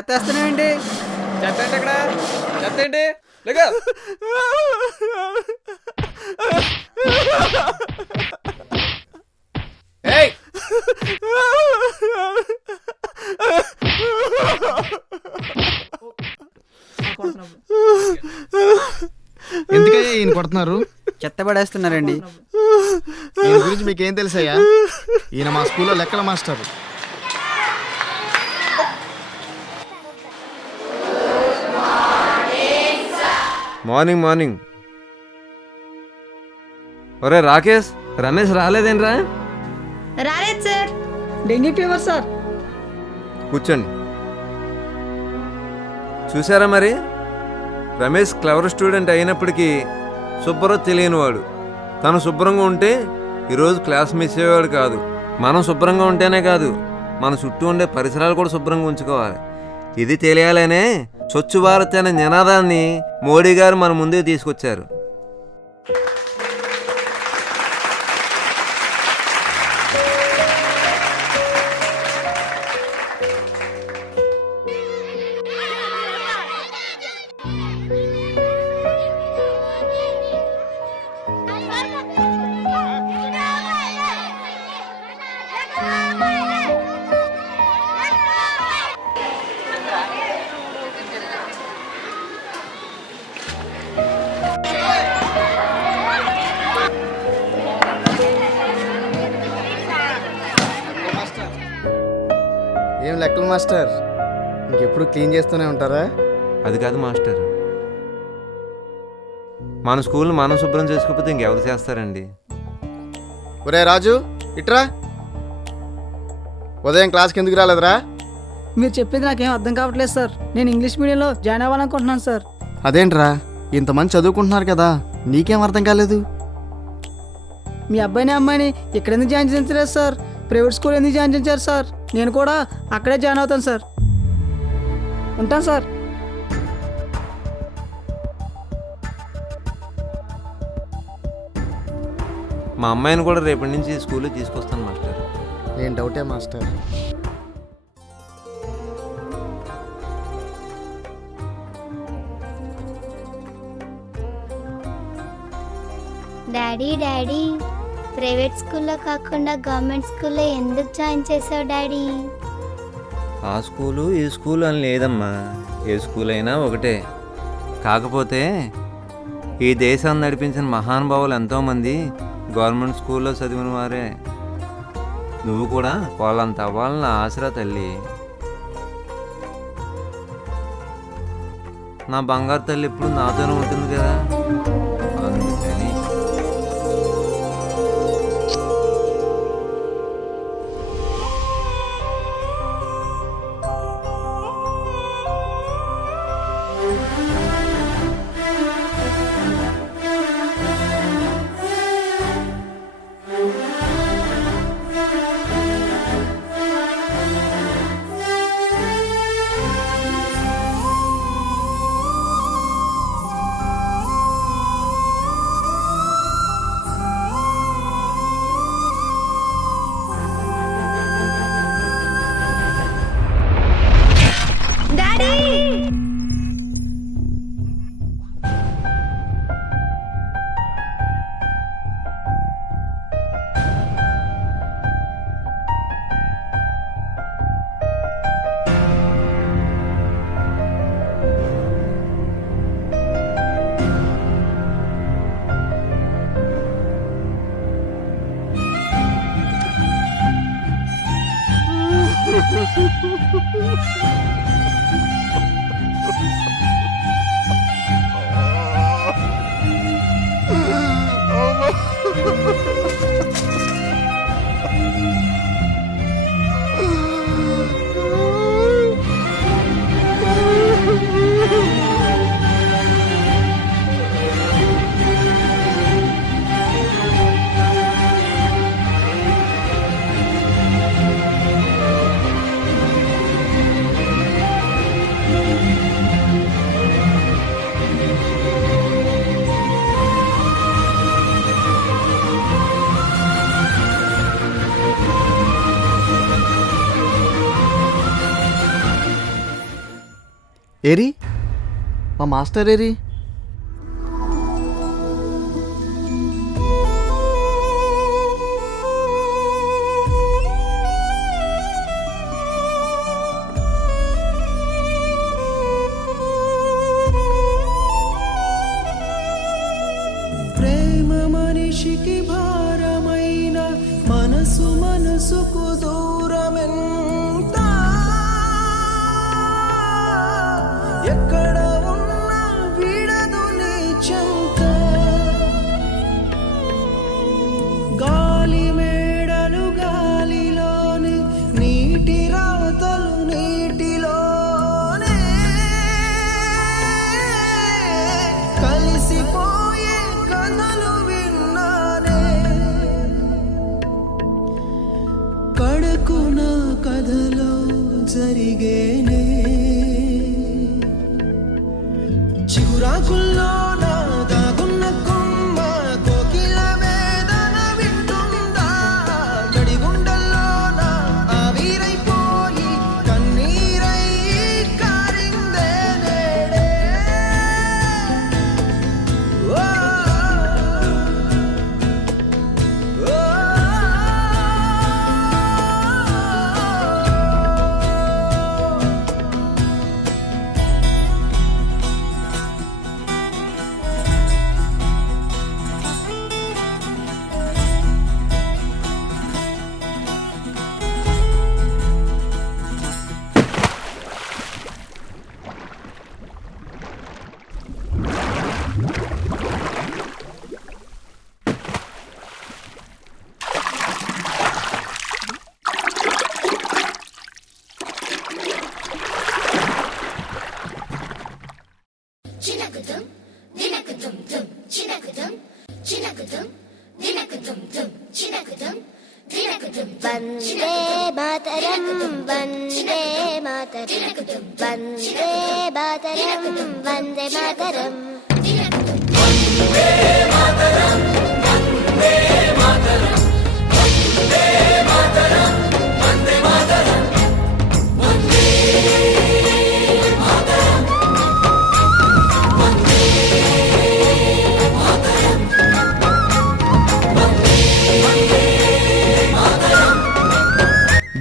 చెత్త వేస్తున్నావేంటి? చెత్త ఏంటి అక్కడ? చెత్త ఏంటి? లేగా ఏయ్! ఎందుకయ్యా ఈయన కొడుతున్నారు? చెత్త పడేస్తున్నారండి. ఈయన గురించి మీకేం తెలుసయ్యా? ఈయన మా స్కూల్లో లెక్కల మాస్టర్. Morning morning. ఒరే రాకేష్, రమేష్ రాలేదేంట్రా? రాలేదు సార్. Dengue fever sir. కూర్చోండి. చూసారా మరి, రమేష్ క్లవర్ స్టూడెంట్ అయినప్పటికీ శుభ్రత తెలియనివాడు. తను శుభ్రంగా ఉంటే ఈరోజు క్లాస్ మిస్ అయ్యేవాడు కాదు. మనం శుభ్రంగా ఉంటేనే కాదు, మన చుట్టూ ఉండే పరిసరాలు కూడా శుభ్రంగా ఉంచుకోవాలి. ఇది తెలియాలనే స్వచ్ఛ భారత్ అనే నినాదాన్ని మోడీ గారు మన ముందే తీసుకొచ్చారు. ఏం లెక్కల మాస్టర్, ఇంకెప్పుడు క్లీన్ చేస్తూనే ఉంటారా? అది కాదు మాస్టర్, మన స్కూల్ని మనం శుభ్రం చేసుకోకపోతే ఇంకెవరు చేస్తారండి? ఒరే రాజు, ఇట్రా. ఉదయం క్లాస్కి ఎందుకు రాలేదురా? మీరు చెప్పేది నాకేం అర్థం కావట్లేదు సార్. నేను ఇంగ్లీష్ మీడియంలో జాయిన్ అవ్వాలనుకుంటున్నాను సార్. అదేంట్రా, ఇంతమంది చదువుకుంటున్నారు కదా, నీకేం అర్థం కాలేదు? మీ అబ్బాయిని అమ్మాయిని ఇక్కడ ఎందుకు జాయిన్ చేయించలేదు సార్? ప్రైవేట్ స్కూల్ ఎందుకు జాయిన్ చేయించారు సార్? నేను కూడా అక్కడే జాయిన్ అవుతాను సార్. ఉంటాను సార్. మా అమ్మాయిని కూడా రేపటి నుంచి స్కూల్కి తీసుకొస్తాను మాస్టర్. ఏం డౌటే మాస్టర్. డాడీ ప్రైవేట్ స్కూల్లో కాకుండా గవర్నమెంట్ స్కూల్లో ఎందుకు జాయిన్ చేసావు డాడీ? ఆ స్కూలు ఈ స్కూలు అని లేదమ్మా, ఏ స్కూల్ అయినా ఒకటే. కాకపోతే ఈ దేశాన్ని నడిపించిన మహానుభావులు ఎంతోమంది గవర్నమెంట్ స్కూల్లో చదివిన వారే. నువ్వు కూడా వాళ్ళంత అవ్వాలని ఆశరా తల్లి. నా బంగారు తల్లి ఎప్పుడు నాతోనే ఉంటుంది కదా, అందుకని. ఏరి మా మాస్టర్ ఏరి? ప్రేమ మనిషికి భారమైన మనసు మనసుకు దూరమెంత ఎక్కడ ఉన్నా విడదు నీ చెంత గాలి మేడలు గాలిలోని నీటి రాతలు నీటిలోనే కలిసిపోయే కథలు విన్నానే కడకున కథలో జరిగేనే చిగురాకుల్లో నా దాగున్న కొమ్మ కోకిల వేదన వింటుందా గడిగుండల్లో నా ఆవిరైపోయి కన్నీరై కారిందే నేడే ఓ ఓ Chinakudum, dinakudum dum, chinakudum, chinakudum, dinakudum dum, chinakudum, dinakudum. Vande Mataram Vande Mataram Vande Mataram Vande Mataram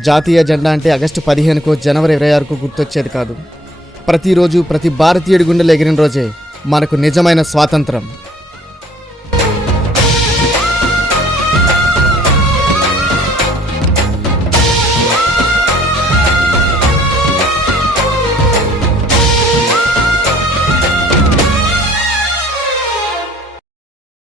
జాతీయ జెండా అంటే ఆగస్టు 15కో జనవరి 26కో గుర్తొచ్చేది కాదు. ప్రతిరోజు ప్రతి భారతీయుడి గుండెలు ఎగిరిన రోజే మనకు నిజమైన స్వాతంత్రం.